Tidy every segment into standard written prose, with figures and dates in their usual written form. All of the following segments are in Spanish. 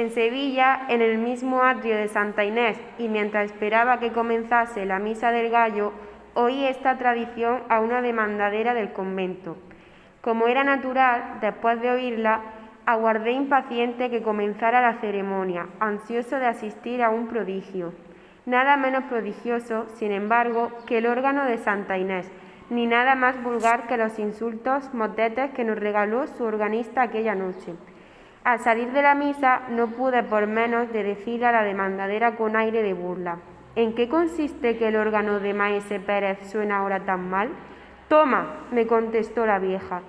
en Sevilla, en el mismo atrio de Santa Inés, y mientras esperaba que comenzase la misa del gallo, oí esta tradición a una demandadera del convento. Como era natural, después de oírla, aguardé impaciente que comenzara la ceremonia, ansioso de asistir a un prodigio. Nada menos prodigioso, sin embargo, que el órgano de Santa Inés, ni nada más vulgar que los insultos motetes que nos regaló su organista aquella noche. Al salir de la misa no pude por menos de decirle a la demandadera con aire de burla: ¿en qué consiste que el órgano de Maese Pérez suena ahora tan mal? Toma, me contestó la vieja,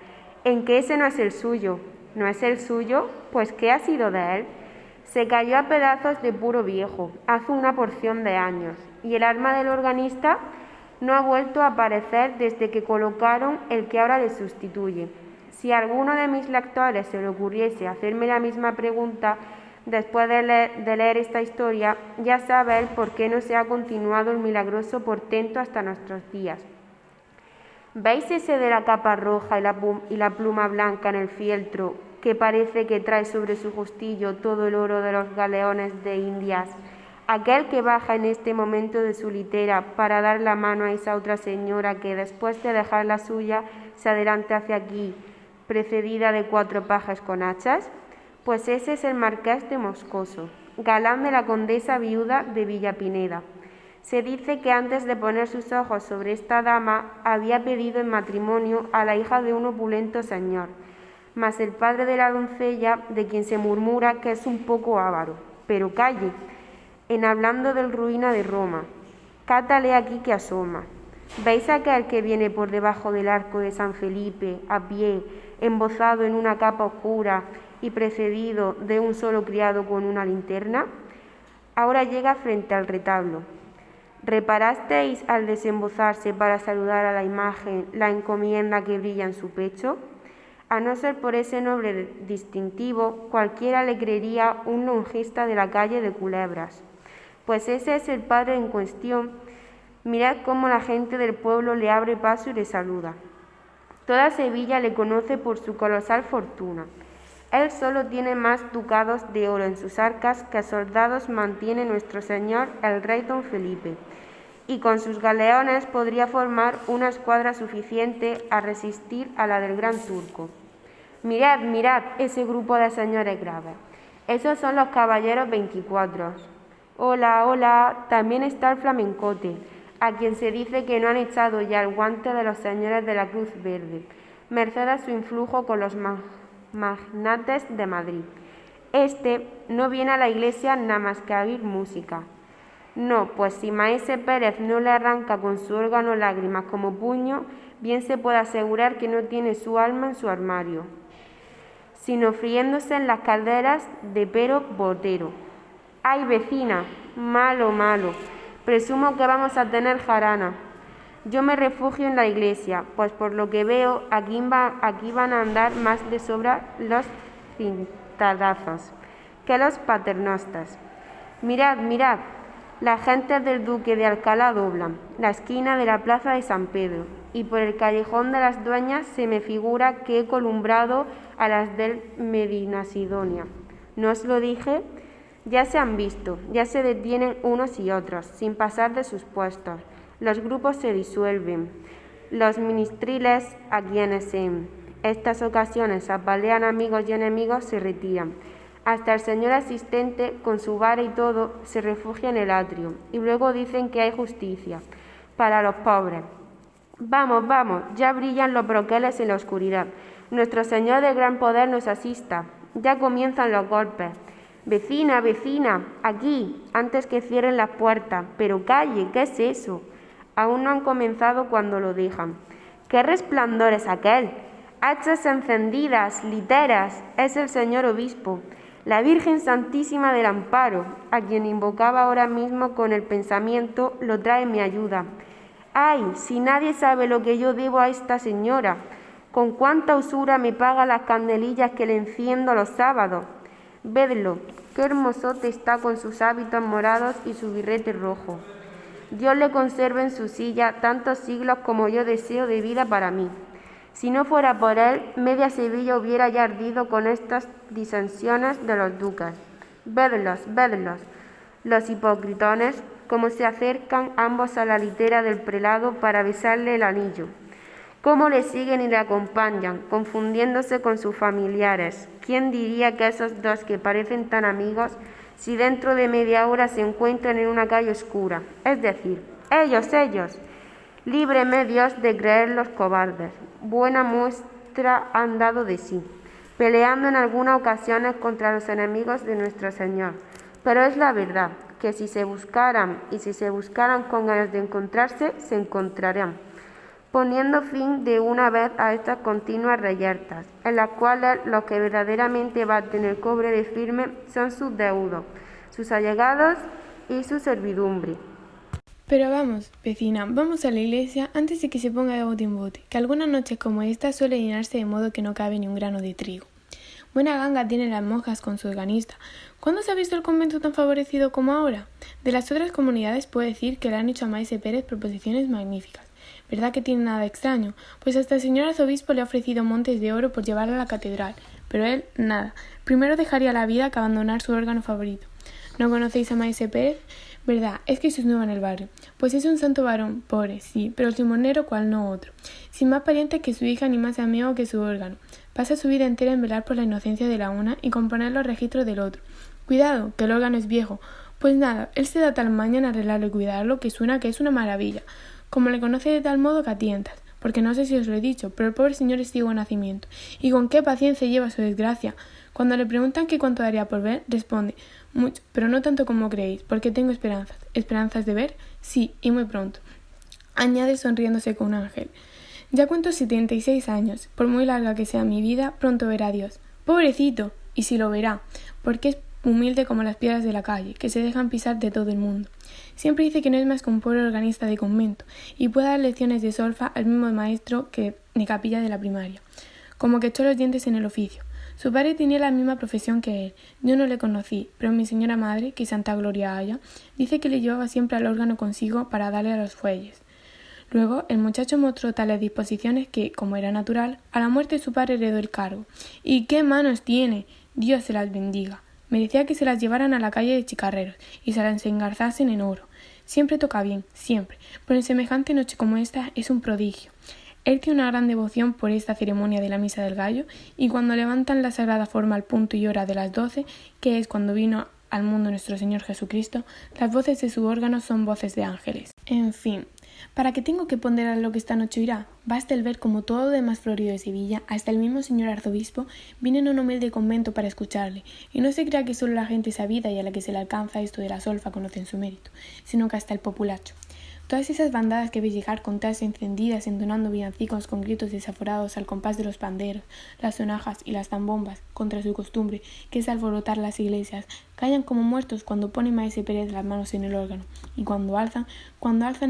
en que ese no es el suyo. ¿No es el suyo? Pues ¿qué ha sido de él? Se cayó a pedazos de puro viejo, hace una porción de años, y el alma del organista no ha vuelto a aparecer desde que colocaron el que ahora le sustituye. Si a alguno de mis lectores se le ocurriese hacerme la misma pregunta después de leer esta historia, ya sabe él por qué no se ha continuado el milagroso portento hasta nuestros días. ¿Veis ese de la capa roja y la pluma blanca en el fieltro, que parece que trae sobre su justillo todo el oro de los galeones de Indias? Aquel que baja en este momento de su litera para dar la mano a esa otra señora que, después de dejar la suya, se adelanta hacia aquí, precedida de 4 pajes con hachas. Pues ese es el marqués de Moscoso, galán de la condesa viuda de Villapineda. Se dice que antes de poner sus ojos sobre esta dama había pedido en matrimonio a la hija de un opulento señor, mas el padre de la doncella, de quien se murmura que es un poco avaro. Pero calle, en hablando del ruina de Roma, cátale aquí que asoma. ¿Veis aquel que viene por debajo del arco de San Felipe, a pie, embozado en una capa oscura y precedido de un solo criado con una linterna? Ahora llega frente al retablo. ¿Reparasteis al desembozarse para saludar a la imagen la encomienda que brilla en su pecho? A no ser por ese noble distintivo, cualquiera le creería un lonjista de la calle de Culebras. Pues ese es el padre en cuestión. Mirad cómo la gente del pueblo le abre paso y le saluda. Toda Sevilla le conoce por su colosal fortuna. Él solo tiene más ducados de oro en sus arcas que soldados mantiene nuestro señor el rey don Felipe, y con sus galeones podría formar una escuadra suficiente a resistir a la del gran turco. Mirad, mirad ese grupo de señores graves. Esos son los caballeros 24. Hola, hola, también está el flamencote, a quien se dice que no han echado ya el guante de los señores de la Cruz Verde, merced a su influjo con los magnates de Madrid. Este no viene a la iglesia nada más que a oír música. No, pues si Maese Pérez no le arranca con su órgano lágrimas como puño, bien se puede asegurar que no tiene su alma en su armario, sino friéndose en las calderas de Pero Botero. ¡Ay, vecina! Malo, malo. Presumo que vamos a tener jarana. Yo me refugio en la iglesia, pues por lo que veo aquí van a andar más de sobra los cintarazos que los paternostas. Mirad, mirad, las gentes del duque de Alcalá doblan la esquina de la plaza de San Pedro, y por el callejón de las dueñas se me figura que he columbrado a las del Medinasidonia. ¿No os lo dije? Ya se han visto, ya se detienen unos y otros, sin pasar de sus puestos. Los grupos se disuelven. Los ministriles, a quienes en estas ocasiones apalean amigos y enemigos, se retiran. Hasta el señor asistente, con su vara y todo, se refugia en el atrio, y luego dicen que hay justicia para los pobres. Vamos, vamos, ya brillan los broqueles en la oscuridad. Nuestro Señor de gran poder nos asista. Ya comienzan los golpes. Vecina, vecina, aquí, antes que cierren las puertas. Pero calle, ¿qué es eso? Aún no han comenzado cuando lo dejan. ¿Qué resplandor es aquel? Hachas encendidas, literas, es el señor obispo, la Virgen Santísima del Amparo, a quien invocaba ahora mismo con el pensamiento, lo trae en mi ayuda. ¡Ay, si nadie sabe lo que yo debo a esta señora! ¿Con cuánta usura me paga las candelillas que le enciendo los sábados? Vedlo, qué hermosote está con sus hábitos morados y su birrete rojo. Dios le conserve en su silla tantos siglos como yo deseo de vida para mí. Si no fuera por él, media Sevilla hubiera ya ardido con estas disensiones de los duques. Vedlos, vedlos. Los hipocritones, como se acercan ambos a la litera del prelado para besarle el anillo. Cómo le siguen y le acompañan, confundiéndose con sus familiares. ¿Quién diría que esos dos que parecen tan amigos, si dentro de media hora se encuentran en una calle oscura? Es decir, ellos. Líbreme Dios de creer los cobardes. Buena muestra han dado de sí, peleando en algunas ocasiones contra los enemigos de nuestro Señor. Pero es la verdad, que si se buscaran con ganas de encontrarse, se encontrarán, poniendo fin de una vez a estas continuas reyertas, en las cuales los que verdaderamente baten el cobre de firme son sus deudos, sus allegados y su servidumbre. Pero vamos, vecina, vamos a la iglesia antes de que se ponga de bote en bote, que algunas noches como esta suele llenarse de modo que no cabe ni un grano de trigo. Buena ganga tienen las monjas con su organista. ¿Cuándo se ha visto el convento tan favorecido como ahora? De las otras comunidades puedo decir que le han hecho a Maese Pérez proposiciones magníficas. ¿Verdad que tiene nada de extraño? Pues hasta el señor arzobispo le ha ofrecido montes de oro por llevarla a la catedral, pero él, nada. Primero dejaría la vida que abandonar su órgano favorito. ¿No conocéis a Maese Pérez? Verdad, es que sois nueva en el barrio. Pues es un santo varón, pobre, sí, pero limonero cual no otro. Sin más pariente que su hija ni más amigo que su órgano. Pasa su vida entera en velar por la inocencia de la una y componer los registros del otro. Cuidado, que el órgano es viejo. Pues nada, él se da tal maña en arreglarlo y cuidarlo que suena que es una maravilla. Como le conoce de tal modo que a tientas. Porque no sé si os lo he dicho, pero el pobre señor es ciego de nacimiento. Y con qué paciencia lleva su desgracia. Cuando le preguntan qué cuánto daría por ver, responde: mucho, pero no tanto como creéis, porque tengo esperanzas. ¿Esperanzas de ver? Sí, y muy pronto. Añade sonriéndose con un ángel. Ya cuento 76 años. Por muy larga que sea mi vida, pronto verá a Dios. ¡Pobrecito! Y si lo verá, porque es humilde como las piedras de la calle, que se dejan pisar de todo el mundo. Siempre dice que no es más que un pobre organista de convento, y puede dar lecciones de solfa al mismo maestro que de capilla de la primaria. Como que echó los dientes en el oficio. Su padre tenía la misma profesión que él. Yo no le conocí, pero mi señora madre, que santa gloria haya, dice que le llevaba siempre al órgano consigo para darle a los fuelles. Luego el muchacho mostró tales disposiciones que, como era natural, a la muerte de su padre heredó el cargo. ¡Y qué manos tiene! Dios se las bendiga. Merecía que se las llevaran a la calle de chicarreros y se las engarzasen en oro. Siempre toca bien, siempre, pero en semejante noche como esta es un prodigio. Él tiene una gran devoción por esta ceremonia de la misa del gallo, y cuando levantan la sagrada forma al punto y hora de las 12, que es cuando vino al mundo nuestro Señor Jesucristo, las voces de su órgano son voces de ángeles. En fin, ¿para qué tengo que ponderar lo que esta noche irá? Basta el ver como todo lo demás florido de Sevilla, hasta el mismo señor arzobispo, viene a un humilde convento para escucharle, y no se crea que solo la gente sabida y a la que se le alcanza esto de la solfa conocen su mérito, sino que hasta el populacho. Todas esas bandadas que veis llegar con talas encendidas entonando villancicos con gritos desaforados al compás de los panderos, las sonajas y las zambombas, contra su costumbre, que es alborotar las iglesias, callan como muertos cuando pone Maese Pérez las manos en el órgano, y cuando alzan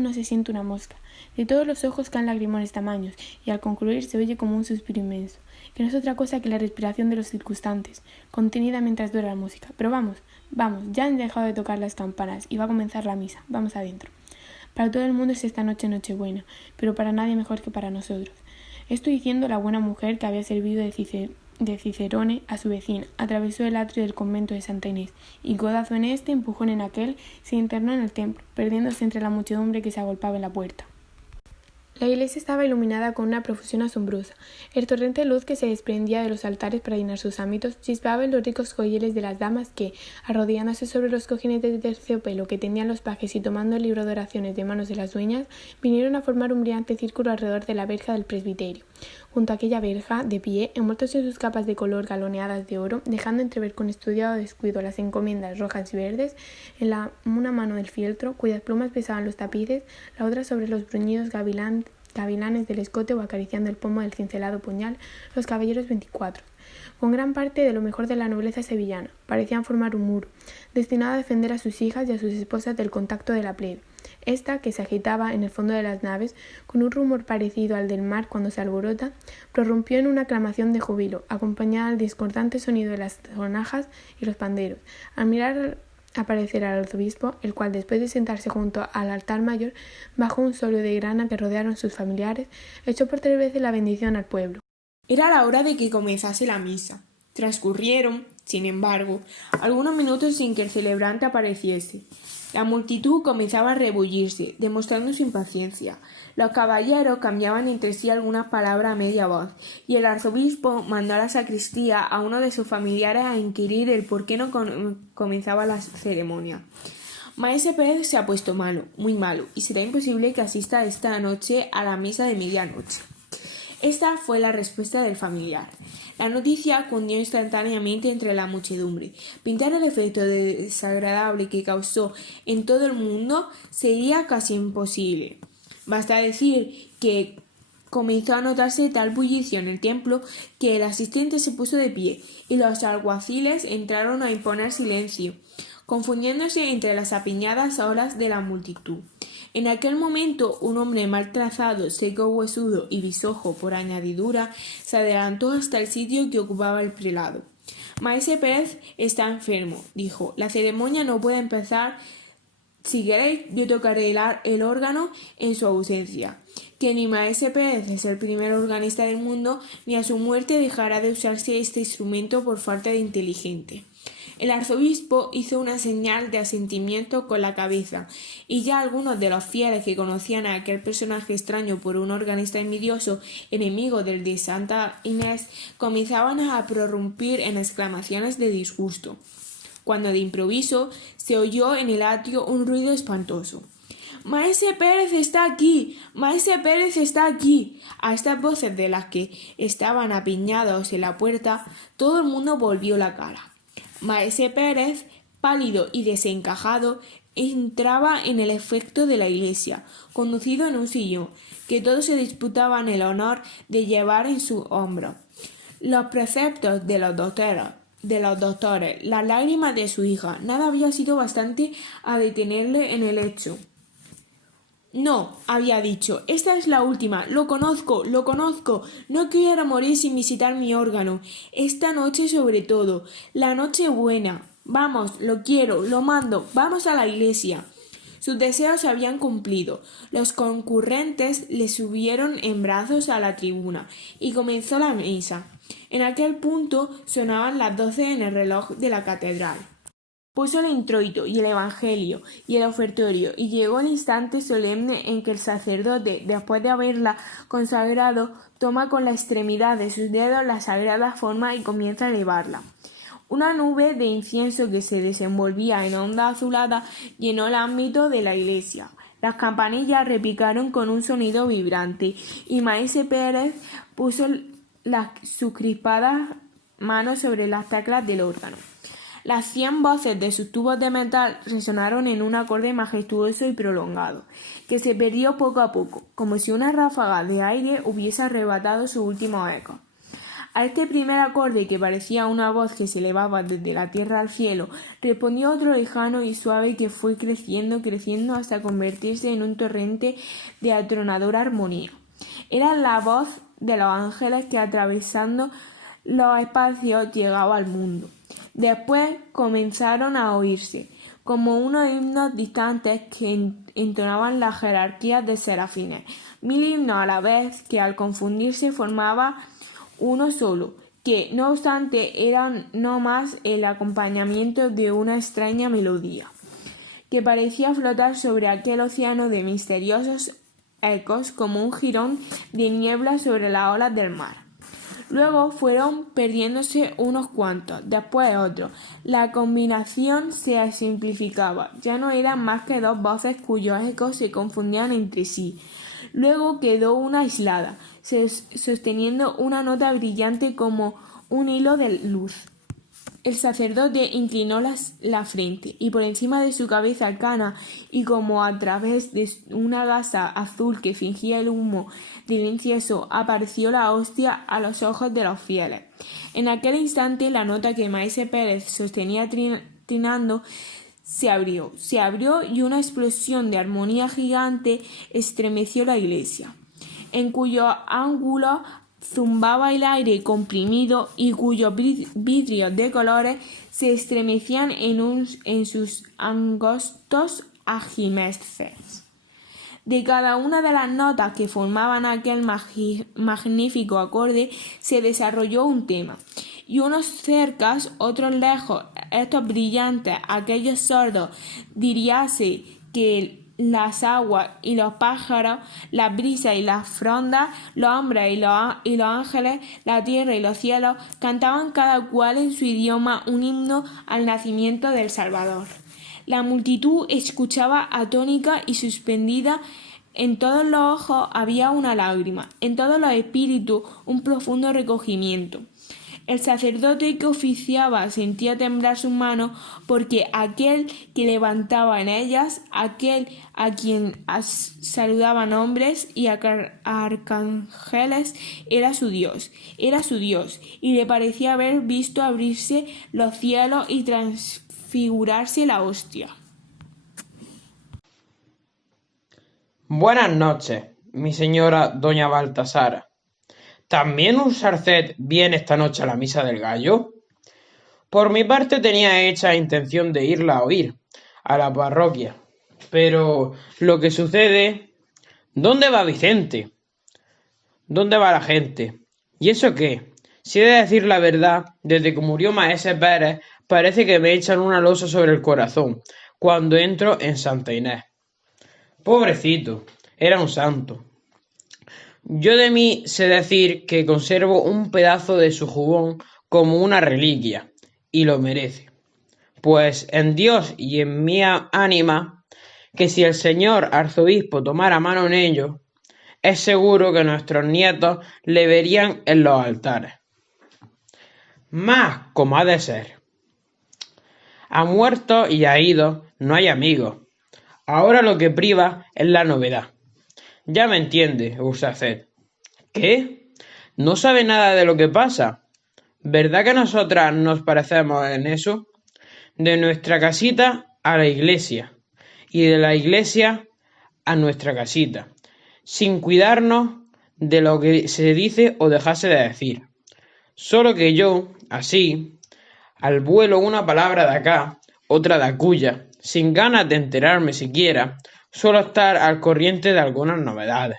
no se siente una mosca. De todos los ojos caen lagrimones tamaños, y al concluir se oye como un suspiro inmenso, que no es otra cosa que la respiración de los circunstantes, contenida mientras dura la música. Pero vamos, ya han dejado de tocar las campanas, y va a comenzar la misa. Vamos adentro. Para todo el mundo es esta noche Nochebuena, pero para nadie mejor que para nosotros. Estoy diciendo la buena mujer que había servido de Cicerone a su vecina, atravesó el atrio del convento de Santa Inés, y codazo en este, empujón en aquel, se internó en el templo, perdiéndose entre la muchedumbre que se agolpaba en la puerta. La iglesia estaba iluminada con una profusión asombrosa. El torrente de luz que se desprendía de los altares para llenar sus ámbitos chispeaba en los ricos joyeles de las damas que, arrodillándose sobre los cojines de terciopelo que tendían los pajes y tomando el libro de oraciones de manos de las dueñas, vinieron a formar un brillante círculo alrededor de la verja del presbiterio. Junto a aquella verja, de pie, envueltos en sus capas de color galoneadas de oro, dejando entrever con estudiado descuido las encomiendas rojas y verdes, una mano del fieltro, cuyas plumas pesaban los tapices, la otra sobre los bruñidos gavilanes del escote o acariciando el pomo del cincelado puñal, los caballeros 24. Con gran parte de lo mejor de la nobleza sevillana, parecían formar un muro, destinado a defender a sus hijas y a sus esposas del contacto de la plebe. Esta, que se agitaba en el fondo de las naves, con un rumor parecido al del mar cuando se alborota, prorrumpió en una aclamación de júbilo, acompañada al discordante sonido de las sonajas y los panderos. Al mirar aparecer al arzobispo, el cual después de sentarse junto al altar mayor, bajo un solio de grana que rodearon sus familiares, echó por 3 veces la bendición al pueblo. Era la hora de que comenzase la misa. Transcurrieron sin embargo, algunos minutos sin que el celebrante apareciese. La multitud comenzaba a rebullirse, demostrando su impaciencia. Los caballeros cambiaban entre sí algunas palabras a media voz, y el arzobispo mandó a la sacristía a uno de sus familiares a inquirir el por qué no comenzaba la ceremonia. Maese Pérez se ha puesto malo, muy malo, y será imposible que asista esta noche a la misa de medianoche. Esta fue la respuesta del familiar. La noticia cundió instantáneamente entre la muchedumbre. Pintar el efecto desagradable que causó en todo el mundo sería casi imposible. Basta decir que comenzó a notarse tal bullicio en el templo que el asistente se puso de pie y los alguaciles entraron a imponer silencio, confundiéndose entre las apiñadas olas de la multitud. En aquel momento, un hombre mal trazado, seco, huesudo y bisojo por añadidura, se adelantó hasta el sitio que ocupaba el prelado. Maese Pérez está enfermo, dijo. La ceremonia no puede empezar. Si queréis, yo tocaré el órgano en su ausencia. Que ni Maese Pérez es el primer organista del mundo, ni a su muerte dejará de usarse este instrumento por falta de inteligente. El arzobispo hizo una señal de asentimiento con la cabeza, y ya algunos de los fieles que conocían a aquel personaje extraño por un organista envidioso, enemigo del de Santa Inés, comenzaban a prorrumpir en exclamaciones de disgusto, cuando de improviso se oyó en el atrio un ruido espantoso. «¡Maese Pérez está aquí! ¡Maese Pérez está aquí!». A estas voces, de las que estaban apiñados en la puerta, todo el mundo volvió la cara. Maese Pérez, pálido y desencajado, entraba en el efecto de la iglesia, conducido en un sillón, que todos se disputaban el honor de llevar en sus hombros. Los preceptos de los doctores, las lágrimas de su hija, nada había sido bastante a detenerle en el hecho. «No», había dicho, «esta es la última. Lo conozco. No quiero morir sin visitar mi órgano. Esta noche sobre todo. La noche buena. Vamos, lo quiero, lo mando. Vamos a la iglesia». Sus deseos se habían cumplido. Los concurrentes le subieron en brazos a la tribuna y comenzó la misa. En aquel punto sonaban las 12 en el reloj de la catedral. Puso el introito y el evangelio y el ofertorio, y llegó el instante solemne en que el sacerdote, después de haberla consagrado, toma con la extremidad de sus dedos la sagrada forma y comienza a elevarla. Una nube de incienso que se desenvolvía en onda azulada llenó el ámbito de la iglesia. Las campanillas repicaron con un sonido vibrante, y Maese Pérez puso sus crispadas manos sobre las teclas del órgano. Las 100 voces de sus tubos de metal resonaron en un acorde majestuoso y prolongado, que se perdió poco a poco, como si una ráfaga de aire hubiese arrebatado su último eco. A este primer acorde, que parecía una voz que se elevaba desde la tierra al cielo, respondió otro lejano y suave que fue creciendo hasta convertirse en un torrente de atronadora armonía. Era la voz de los ángeles que, atravesando los espacios, llegaba al mundo. Después comenzaron a oírse, como unos himnos distantes que entonaban las jerarquías de serafines, 1000 himnos a la vez que al confundirse formaba uno solo, que no obstante eran no más el acompañamiento de una extraña melodía, que parecía flotar sobre aquel océano de misteriosos ecos como un jirón de niebla sobre las olas del mar. Luego fueron perdiéndose unos cuantos, después otros. La combinación se simplificaba. Ya no eran más que 2 voces cuyos ecos se confundían entre sí. Luego quedó una aislada, sosteniendo una nota brillante como un hilo de luz. El sacerdote inclinó la frente, y por encima de su cabeza arcana, y como a través de una gasa azul que fingía el humo del incienso, apareció la hostia a los ojos de los fieles. En aquel instante la nota que Maese Pérez sostenía trinando se abrió, y una explosión de armonía gigante estremeció la iglesia, en cuyo ángulo zumbaba el aire comprimido y cuyos vidrios de colores se estremecían en sus angostos ajimeces. De cada una de las notas que formaban aquel magnífico acorde se desarrolló un tema, y unos cercas, otros lejos, estos brillantes, aquellos sordos, diríase que las aguas y los pájaros, las brisas y las frondas, los hombres y los ángeles, la tierra y los cielos, cantaban cada cual en su idioma un himno al nacimiento del Salvador. La multitud escuchaba atónica y suspendida. En todos los ojos había una lágrima, en todos los espíritus un profundo recogimiento. El sacerdote que oficiaba sentía temblar sus manos porque aquel que levantaba en ellas, aquel a quien saludaban hombres y arcángeles, era su Dios, y le parecía haber visto abrirse los cielos y transfigurarse la hostia. Buenas noches, mi señora doña Baltasara. ¿También un Sarcet viene esta noche a la misa del gallo? Por mi parte tenía hecha intención de irla a oír, a la parroquia. Pero lo que sucede... ¿Dónde va Vicente? ¿Dónde va la gente? ¿Y eso qué? Si he de decir la verdad, desde que murió Maese Pérez, parece que me echan una losa sobre el corazón cuando entro en Santa Inés. Pobrecito, era un santo. Yo de mí sé decir que conservo un pedazo de su jubón como una reliquia, y lo merece. Pues en Dios y en mi ánima, que si el señor arzobispo tomara mano en ello, es seguro que nuestros nietos le verían en los altares. Más como ha de ser. A muertos y a idos no hay amigos. Ahora lo que priva es la novedad. Ya me entiende, Usacet. ¿Qué? ¿No sabe nada de lo que pasa? ¿Verdad que nosotras nos parecemos en eso? De nuestra casita a la iglesia, y de la iglesia a nuestra casita, sin cuidarnos de lo que se dice o dejase de decir. Solo que yo, así, al vuelo una palabra de acá, otra de aculla, sin ganas de enterarme siquiera, suelo estar al corriente de algunas novedades.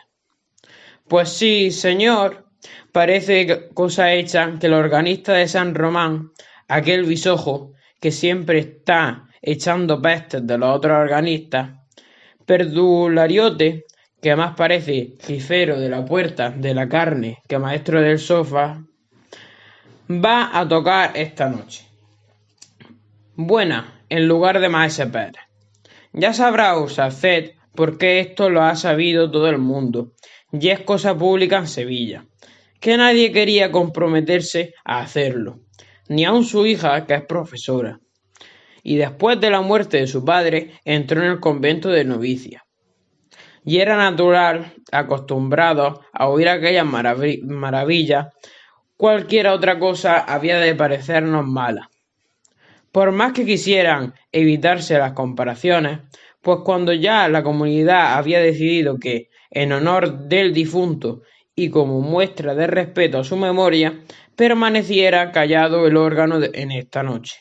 Pues sí, señor, parece cosa hecha que el organista de San Román, aquel bisojo que siempre está echando pestes de los otros organistas, Perdulariote, que más parece jifero de la puerta de la carne que maestro del sofá, va a tocar esta noche. Buena, en lugar de Maese Pérez. Ya sabrá Usacet por qué esto lo ha sabido todo el mundo, y es cosa pública en Sevilla, que nadie quería comprometerse a hacerlo, ni aun su hija, que es profesora, y después de la muerte de su padre entró en el convento de novicias. Y era natural, acostumbrados a oír aquellas maravillas, cualquier otra cosa había de parecernos mala. Por más que quisieran evitarse las comparaciones, pues cuando ya la comunidad había decidido que, en honor del difunto y como muestra de respeto a su memoria, permaneciera callado el órgano en esta noche.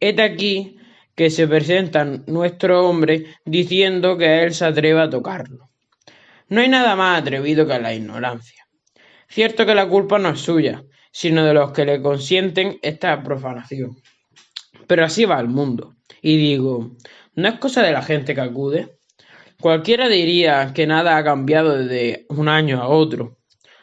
Hete aquí que se presenta nuestro hombre diciendo que él se atreve a tocarlo. No hay nada más atrevido que la ignorancia. Cierto que la culpa no es suya, sino de los que le consienten esta profanación. Pero así va el mundo. Y digo, ¿no es cosa de la gente que acude? Cualquiera diría que nada ha cambiado desde un año a otro.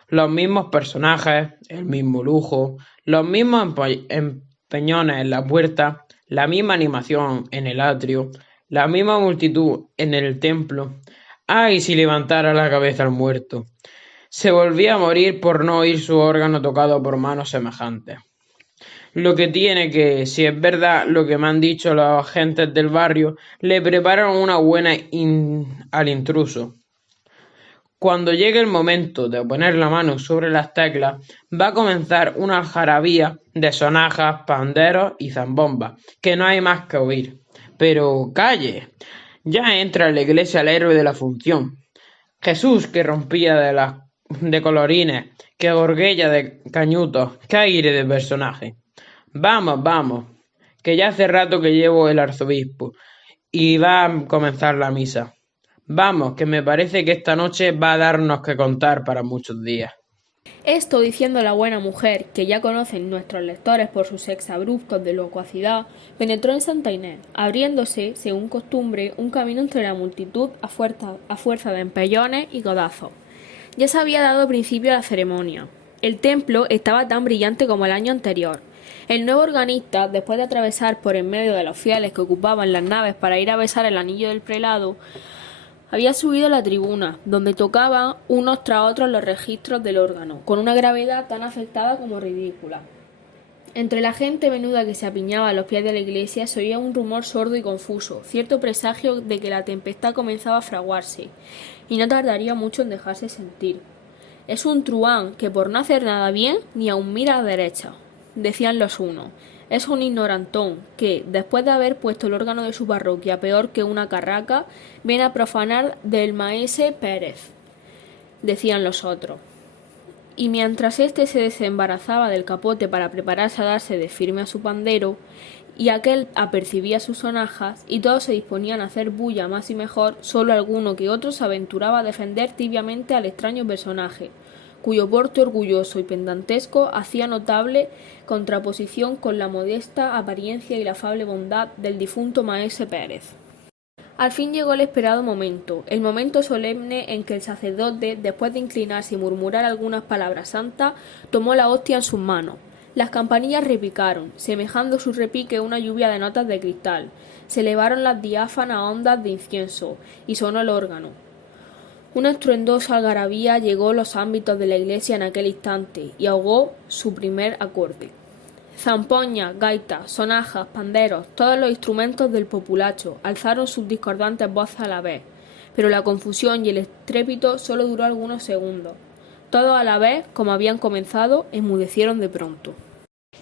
Los mismos personajes, el mismo lujo, los mismos empeñones en la puerta, la misma animación en el atrio, la misma multitud en el templo. ¡Ay, si levantara la cabeza al muerto! Se volvía a morir por no oír su órgano tocado por manos semejantes. Lo que tiene que, si es verdad lo que me han dicho las gentes del barrio, le preparan una buena al intruso. Cuando llegue el momento de poner la mano sobre las teclas, va a comenzar una algarabía de sonajas, panderos y zambombas, que no hay más que oír. Pero ¡calle! Ya entra en la iglesia el héroe de la función. Jesús, que rompía de colorines, que gorguella de cañutos, qué aire de personaje. Vamos, que ya hace rato que llevo el arzobispo y va a comenzar la misa. Vamos, que me parece que esta noche va a darnos que contar para muchos días. Esto diciendo la buena mujer, que ya conocen nuestros lectores por sus exabruptos de locuacidad, penetró en Santa Inés, abriéndose, según costumbre, un camino entre la multitud a fuerza de empellones y codazos. Ya se había dado principio a la ceremonia. El templo estaba tan brillante como el año anterior. El nuevo organista, después de atravesar por en medio de los fieles que ocupaban las naves para ir a besar el anillo del prelado, había subido a la tribuna, donde tocaban unos tras otros los registros del órgano, con una gravedad tan afectada como ridícula. Entre la gente menuda que se apiñaba a los pies de la iglesia se oía un rumor sordo y confuso, cierto presagio de que la tempestad comenzaba a fraguarse, y no tardaría mucho en dejarse sentir. «Es un truán que por no hacer nada bien ni aun mira a la derecha», decían los unos. «Es un ignorantón que, después de haber puesto el órgano de su parroquia peor que una carraca, viene a profanar del maese Pérez», decían los otros. Y mientras éste se desembarazaba del capote para prepararse a darse de firme a su pandero, y aquel apercibía sus sonajas, y todos se disponían a hacer bulla más y mejor, solo alguno que otro se aventuraba a defender tibiamente al extraño personaje, cuyo porte orgulloso y pendantesco hacía notable contraposición con la modesta apariencia y la afable bondad del difunto maese Pérez. Al fin llegó el esperado momento, el momento solemne en que el sacerdote, después de inclinarse y murmurar algunas palabras santas, tomó la hostia en sus manos. Las campanillas repicaron, semejando su repique una lluvia de notas de cristal. Se elevaron las diáfanas ondas de incienso, y sonó el órgano. Una estruendosa algarabía llegó a los ámbitos de la iglesia en aquel instante, y ahogó su primer acorde. Zampoñas, gaitas, sonajas, panderos, todos los instrumentos del populacho alzaron sus discordantes voces a la vez, pero la confusión y el estrépito solo duró algunos segundos. Todos a la vez, como habían comenzado, enmudecieron de pronto.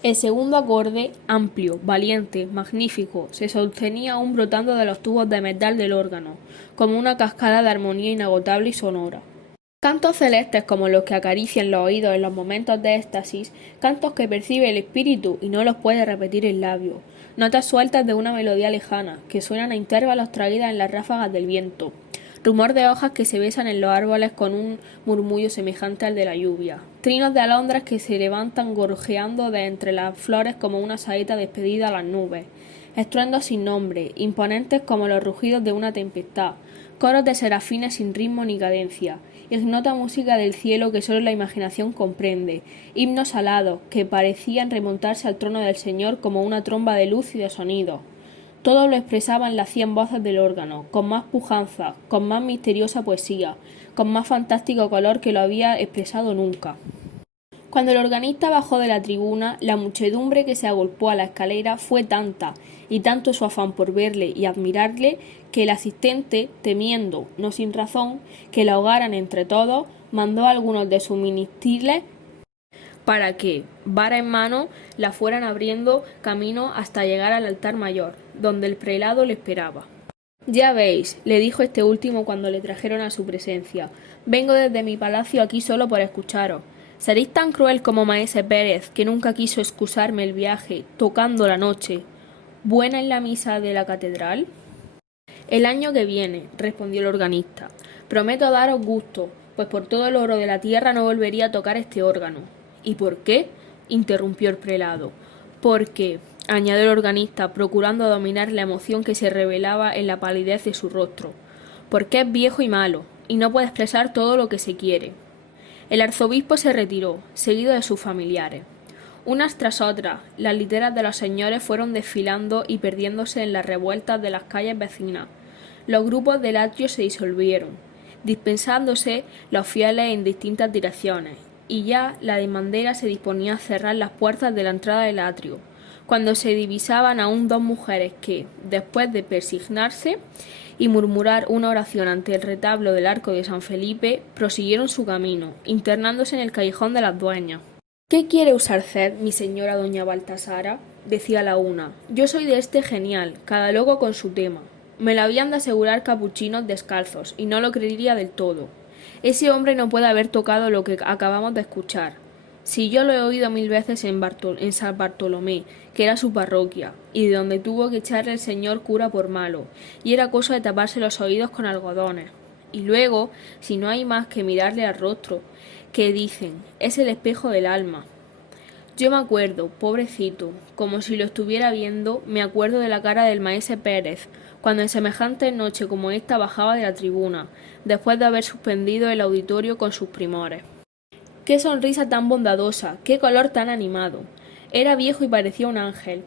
El segundo acorde, amplio, valiente, magnífico, se sostenía aún brotando de los tubos de metal del órgano, como una cascada de armonía inagotable y sonora. Cantos celestes como los que acarician los oídos en los momentos de éxtasis, cantos que percibe el espíritu y no los puede repetir el labio, notas sueltas de una melodía lejana, que suenan a intervalos traídas en las ráfagas del viento, rumor de hojas que se besan en los árboles con un murmullo semejante al de la lluvia, trinos de alondras que se levantan gorjeando de entre las flores como una saeta despedida a las nubes, estruendos sin nombre, imponentes como los rugidos de una tempestad, coros de serafines sin ritmo ni cadencia, ignota música del cielo que sólo la imaginación comprende, himnos alados que parecían remontarse al trono del Señor como una tromba de luz y de sonido. Todo lo expresaban las 100 voces del órgano, con más pujanza, con más misteriosa poesía, con más fantástico color que lo había expresado nunca. Cuando el organista bajó de la tribuna, la muchedumbre que se agolpó a la escalera fue tanta, y tanto su afán por verle y admirarle, que el asistente, temiendo, no sin razón, que la ahogaran entre todos, mandó a algunos de sus ministriles para que, vara en mano, la fueran abriendo camino hasta llegar al altar mayor, donde el prelado le esperaba. «Ya veis», le dijo este último cuando le trajeron a su presencia, «vengo desde mi palacio aquí solo por escucharos. ¿Seréis tan cruel como maese Pérez, que nunca quiso excusarme el viaje, tocando la noche? ¿Buena en la misa de la catedral?» «El año que viene», respondió el organista. «Prometo daros gusto, pues por todo el oro de la tierra no volvería a tocar este órgano». «¿Y por qué?», interrumpió el prelado. «Porque», añadió el organista, procurando dominar la emoción que se revelaba en la palidez de su rostro, «porque es viejo y malo, y no puede expresar todo lo que se quiere». El arzobispo se retiró, seguido de sus familiares. Unas tras otras, las literas de los señores fueron desfilando y perdiéndose en las revueltas de las calles vecinas. Los grupos del atrio se disolvieron, dispensándose los fieles en distintas direcciones, y ya la demandera se disponía a cerrar las puertas de la entrada del atrio, cuando se divisaban aún 2 mujeres que, después de persignarse y murmurar una oración ante el retablo del arco de San Felipe, prosiguieron su camino, internándose en el callejón de las dueñas. «¿Qué quiere usarced, mi señora doña Baltasara?», decía la una. «Yo soy de este genial, cada loco con su tema. Me lo habían de asegurar capuchinos descalzos, y no lo creería del todo. Ese hombre no puede haber tocado lo que acabamos de escuchar. Si yo lo he oído 1000 veces en San Bartolomé, que era su parroquia, y de donde tuvo que echarle el señor cura por malo, y era cosa de taparse los oídos con algodones. Y luego, si no hay más que mirarle al rostro, que dicen, es el espejo del alma. Yo me acuerdo, pobrecito, como si lo estuviera viendo, me acuerdo de la cara del maese Pérez, cuando en semejante noche como esta bajaba de la tribuna, después de haber suspendido el auditorio con sus primores. ¡Qué sonrisa tan bondadosa! ¡Qué color tan animado! Era viejo y parecía un ángel.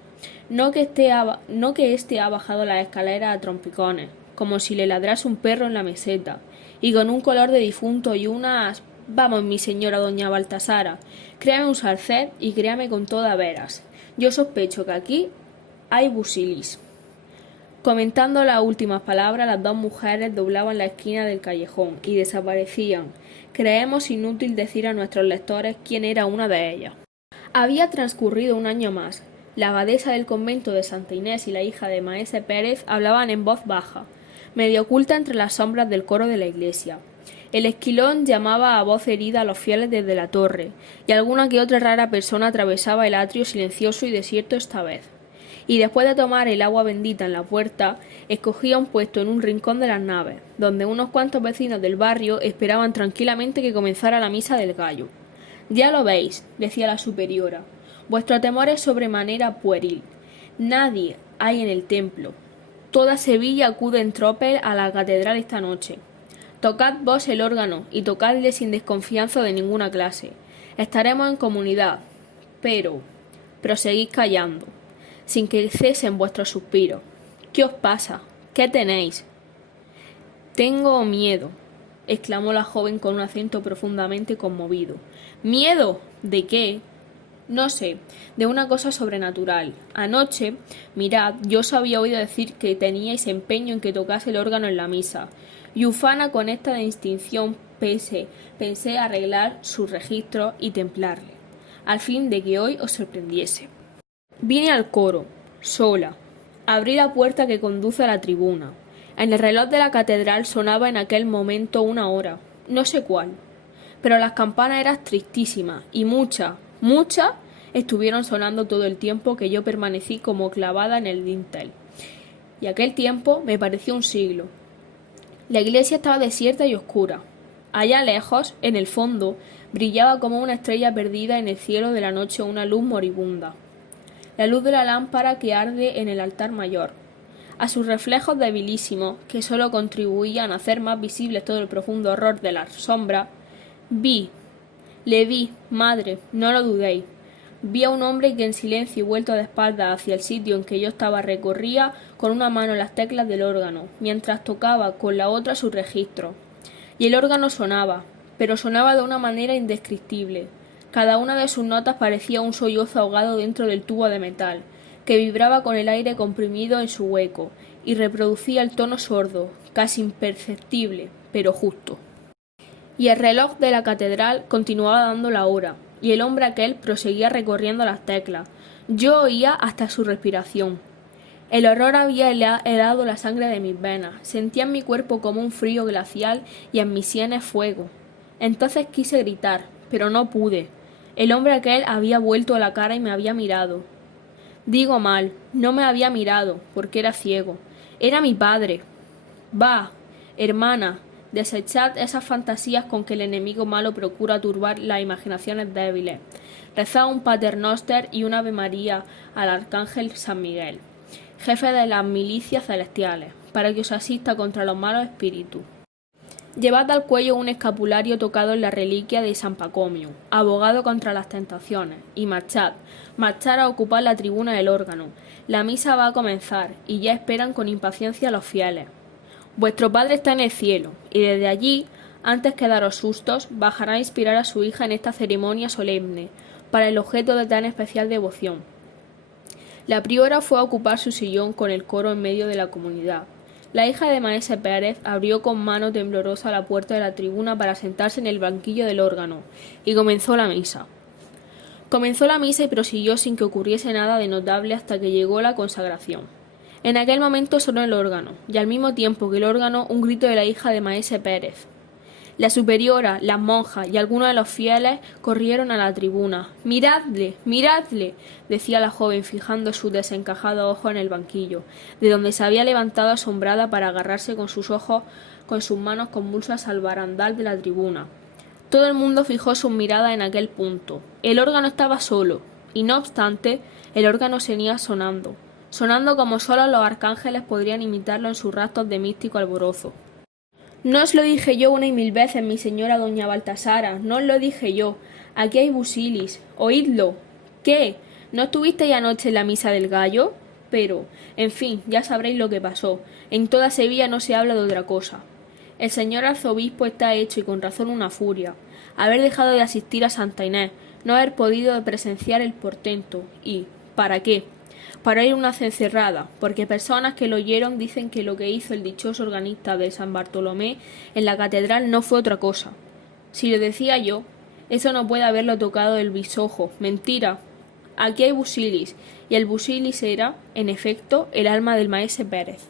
No que éste ha bajado las escaleras a trompicones, como si le ladrase un perro en la meseta, y con un color de difunto y unas... Vamos, mi señora doña Baltasara, créame un sarcet y créame con toda veras. Yo sospecho que aquí hay busilis. Comentando las últimas palabras, las dos mujeres doblaban la esquina del callejón y desaparecían. Creemos inútil decir a nuestros lectores quién era una de ellas. Había transcurrido un año más. La abadesa del convento de Santa Inés y la hija de maese Pérez hablaban en voz baja, medio oculta entre las sombras del coro de la iglesia. El esquilón llamaba a voz herida a los fieles desde la torre, y alguna que otra rara persona atravesaba el atrio silencioso y desierto esta vez. Y después de tomar el agua bendita en la puerta, escogía un puesto en un rincón de las naves, donde unos cuantos vecinos del barrio esperaban tranquilamente que comenzara la misa del gallo. Ya lo veis, decía la superiora, vuestro temor es sobremanera pueril. Nadie hay en el templo. Toda Sevilla acude en tropel a la catedral esta noche. Tocad vos el órgano y tocadle sin desconfianza de ninguna clase. Estaremos en comunidad, pero proseguid callando, sin que cesen vuestros suspiros. ¿Qué os pasa? ¿Qué tenéis? Tengo miedo, exclamó la joven con un acento profundamente conmovido. ¿Miedo? ¿De qué? No sé, de una cosa sobrenatural. Anoche, mirad, yo os había oído decir que teníais empeño en que tocase el órgano en la misa, y ufana con esta distinción pensé arreglar su registro y templarle, al fin de que hoy os sorprendiese. Vine al coro, sola. Abrí la puerta que conduce a la tribuna. En el reloj de la catedral sonaba en aquel momento una hora, no sé cuál, pero las campanas eran tristísimas y muchas estuvieron sonando todo el tiempo que yo permanecí como clavada en el dintel. Y aquel tiempo me pareció un siglo. La iglesia estaba desierta y oscura. Allá lejos, en el fondo, brillaba como una estrella perdida en el cielo de la noche una luz moribunda. La luz de la lámpara que arde en el altar mayor. A sus reflejos debilísimos, que sólo contribuían a hacer más visibles todo el profundo horror de la sombra, le vi, madre, no lo dudéis. Vi a un hombre que en silencio y vuelto de espaldas hacia el sitio en que yo estaba recorría con una mano las teclas del órgano, mientras tocaba con la otra su registro. Y el órgano sonaba, pero sonaba de una manera indescriptible. Cada una de sus notas parecía un sollozo ahogado dentro del tubo de metal, que vibraba con el aire comprimido en su hueco, y reproducía el tono sordo, casi imperceptible, pero justo. Y el reloj de la catedral continuaba dando la hora, y el hombre aquel proseguía recorriendo las teclas. Yo oía hasta su respiración. El horror había helado la sangre de mis venas, sentía en mi cuerpo como un frío glacial y en mis sienes fuego. Entonces quise gritar, pero no pude. El hombre aquel había vuelto la cara y me había mirado. Digo mal, no me había mirado, porque era ciego. Era mi padre. Bah, hermana, desechad esas fantasías con que el enemigo malo procura turbar las imaginaciones débiles. Rezad un Paternoster y un Ave María al Arcángel San Miguel, jefe de las milicias celestiales, para que os asista contra los malos espíritus. Llevad al cuello un escapulario tocado en la reliquia de San Pacomio, abogado contra las tentaciones, y marchad a ocupar la tribuna del órgano. La misa va a comenzar, y ya esperan con impaciencia los fieles. Vuestro Padre está en el cielo, y desde allí, antes que daros sustos, bajará a inspirar a su hija en esta ceremonia solemne, para el objeto de tan especial devoción. La priora fue a ocupar su sillón con el coro en medio de la comunidad. La hija de maese Pérez abrió con mano temblorosa la puerta de la tribuna para sentarse en el banquillo del órgano, y comenzó la misa. Comenzó la misa y prosiguió sin que ocurriese nada de notable hasta que llegó la consagración. En aquel momento sonó el órgano, y al mismo tiempo que el órgano un grito de la hija de maese Pérez. La superiora, las monjas y algunos de los fieles corrieron a la tribuna. «¡Miradle! ¡Miradle!», decía la joven fijando sus desencajados ojos en el banquillo, de donde se había levantado asombrada para agarrarse con sus manos convulsas al barandal de la tribuna. Todo el mundo fijó sus miradas en aquel punto. El órgano estaba solo, y no obstante, el órgano seguía sonando como solo los arcángeles podrían imitarlo en sus raptos de místico alborozo. «No os lo dije yo una y mil veces, mi señora doña Baltasara, no os lo dije yo. Aquí hay busilis, oídlo». «¿Qué? ¿No estuvisteis anoche en la misa del gallo?» «Pero, en fin, ya sabréis lo que pasó. En toda Sevilla no se habla de otra cosa. El señor arzobispo está hecho y con razón una furia. Haber dejado de asistir a Santa Inés, no haber podido presenciar el portento y, ¿para qué? Para ir a una cencerrada, porque personas que lo oyeron dicen que lo que hizo el dichoso organista de San Bartolomé en la catedral no fue otra cosa. Si lo decía yo, eso no puede haberlo tocado el bisojo. Mentira. Aquí hay busilis, y el busilis era, en efecto, el alma del maese Pérez.